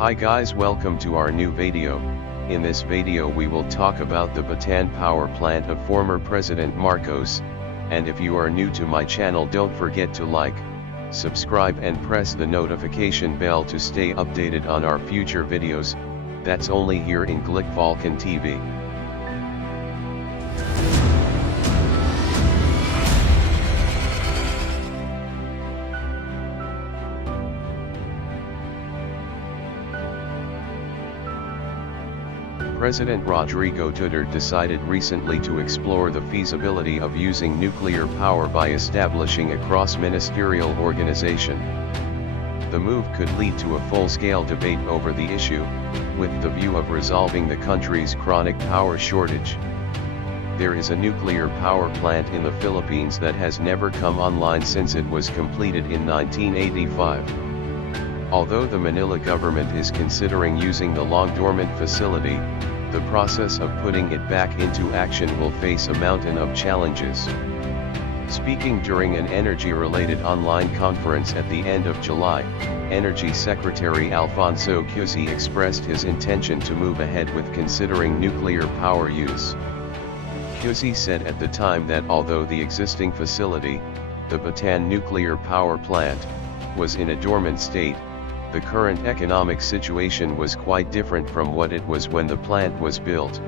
Hi guys, welcome to our new video. In this video we will talk about the Bataan power plant of former President Marcos, and if you are new to my channel don't forget to like, subscribe and press the notification bell to stay updated on our future videos. That's only here in Glick Volcan TV. President Rodrigo Duterte decided recently to explore the feasibility of using nuclear power by establishing a cross-ministerial organization. The move could lead to a full-scale debate over the issue, with the view of resolving the country's chronic power shortage. There is a nuclear power plant in the Philippines that has never come online since it was completed in 1985. Although the Manila government is considering using the long-dormant facility, the process of putting it back into action will face a mountain of challenges. Speaking during an energy-related online conference at the end of July, Energy Secretary Alfonso Cusi expressed his intention to move ahead with considering nuclear power use. Cusi said at the time that although the existing facility, the Bataan nuclear power plant, was in a dormant state, the current economic situation was quite different from what it was when the plant was built.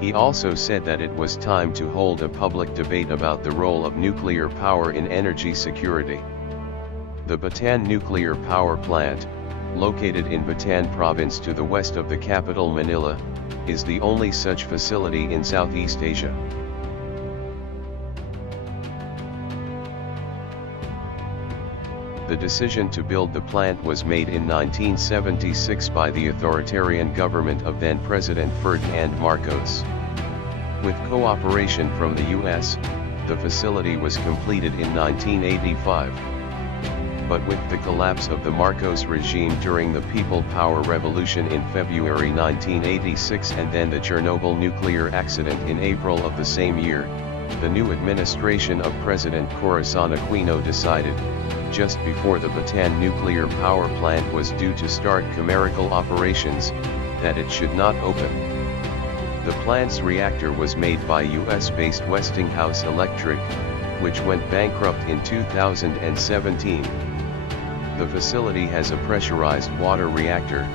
He also said that it was time to hold a public debate about the role of nuclear power in energy security. The Bataan nuclear power plant, located in Bataan province to the west of the capital Manila, is the only such facility in Southeast Asia. The decision to build the plant was made in 1976 by the authoritarian government of then-President Ferdinand Marcos. With cooperation from the US, the facility was completed in 1985. But with the collapse of the Marcos regime during the People Power Revolution in February 1986 and then the Chernobyl nuclear accident in April of the same year, the new administration of President Corazon Aquino decided, just before the Bataan nuclear power plant was due to start chimerical operations, that it should not open. The plant's reactor was made by US-based Westinghouse Electric, which went bankrupt in 2017. The facility has a pressurized water reactor,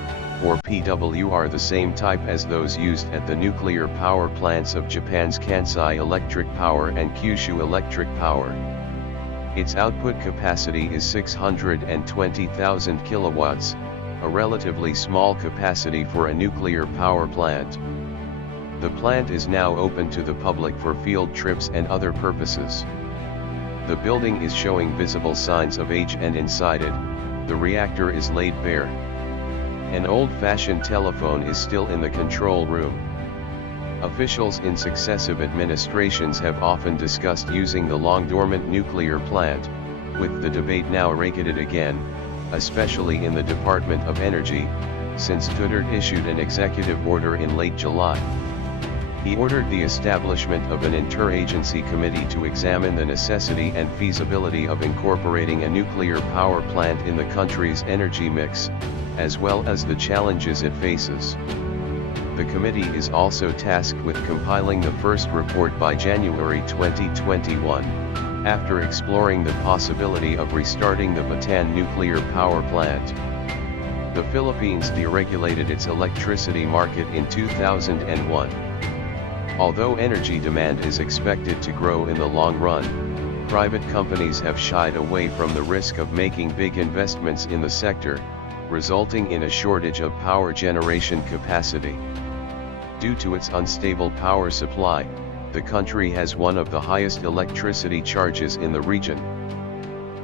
or PWR, the same type as those used at the nuclear power plants of Japan's Kansai Electric Power and Kyushu Electric Power. Its output capacity is 620,000 kilowatts, a relatively small capacity for a nuclear power plant. The plant is now open to the public for field trips and other purposes. The building is showing visible signs of age and inside it, the reactor is laid bare. An old-fashioned telephone is still in the control room. Officials in successive administrations have often discussed using the long-dormant nuclear plant, with the debate now raketed again, especially in the Department of Energy, since Duterte issued an executive order in late July. He ordered the establishment of an interagency committee to examine the necessity and feasibility of incorporating a nuclear power plant in the country's energy mix, as well as the challenges it faces. The committee is also tasked with compiling the first report by January 2021, after exploring the possibility of restarting the Bataan nuclear power plant. The Philippines deregulated its electricity market in 2001. Although energy demand is expected to grow in the long run, private companies have shied away from the risk of making big investments in the sector, resulting in a shortage of power generation capacity. Due to its unstable power supply, the country has one of the highest electricity charges in the region.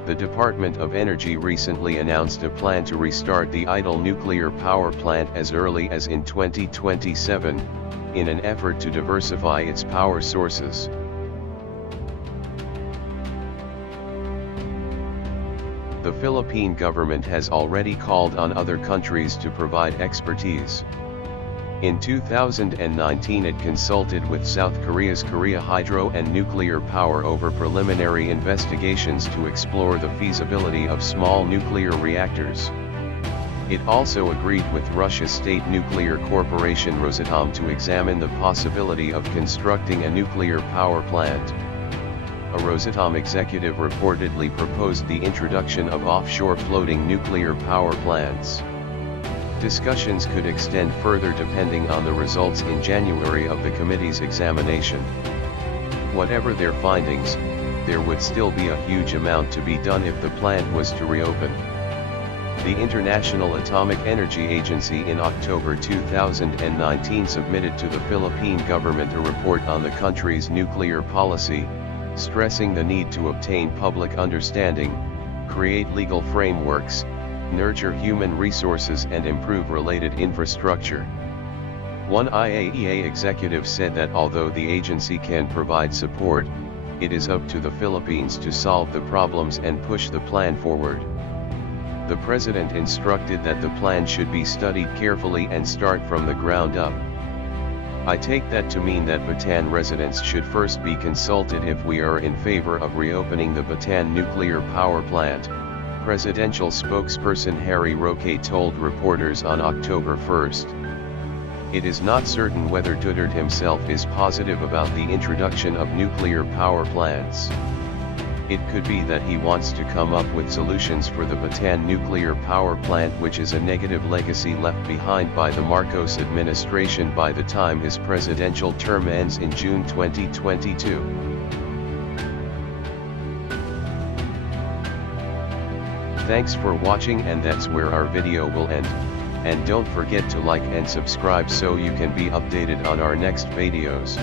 The Department of Energy recently announced a plan to restart the idle nuclear power plant as early as in 2027, in an effort to diversify its power sources. The Philippine government has already called on other countries to provide expertise. In 2019 it consulted with South Korea's Korea Hydro and Nuclear Power over preliminary investigations to explore the feasibility of small nuclear reactors. It also agreed with Russia's state nuclear corporation Rosatom to examine the possibility of constructing a nuclear power plant. A Rosatom executive reportedly proposed the introduction of offshore floating nuclear power plants. Discussions could extend further depending on the results in January of the committee's examination. Whatever their findings, there would still be a huge amount to be done if the plant was to reopen. The International Atomic Energy Agency in October 2019 submitted to the Philippine government a report on the country's nuclear policy, stressing the need to obtain public understanding, create legal frameworks, nurture human resources and improve related infrastructure. One IAEA executive said that although the agency can provide support, it is up to the Philippines to solve the problems and push the plan forward. The president instructed that the plan should be studied carefully and start from the ground up. I take that to mean that Bataan residents should first be consulted if we are in favor of reopening the Bataan nuclear power plant, presidential spokesperson Harry Roque told reporters on October 1. It is not certain whether Duterte himself is positive about the introduction of nuclear power plants. It could be that he wants to come up with solutions for the Bataan nuclear power plant, which is a negative legacy left behind by the Marcos administration by the time his presidential term ends in June 2022. Thanks for watching, and that's where our video will end. And don't forget to like and subscribe so you can be updated on our next videos.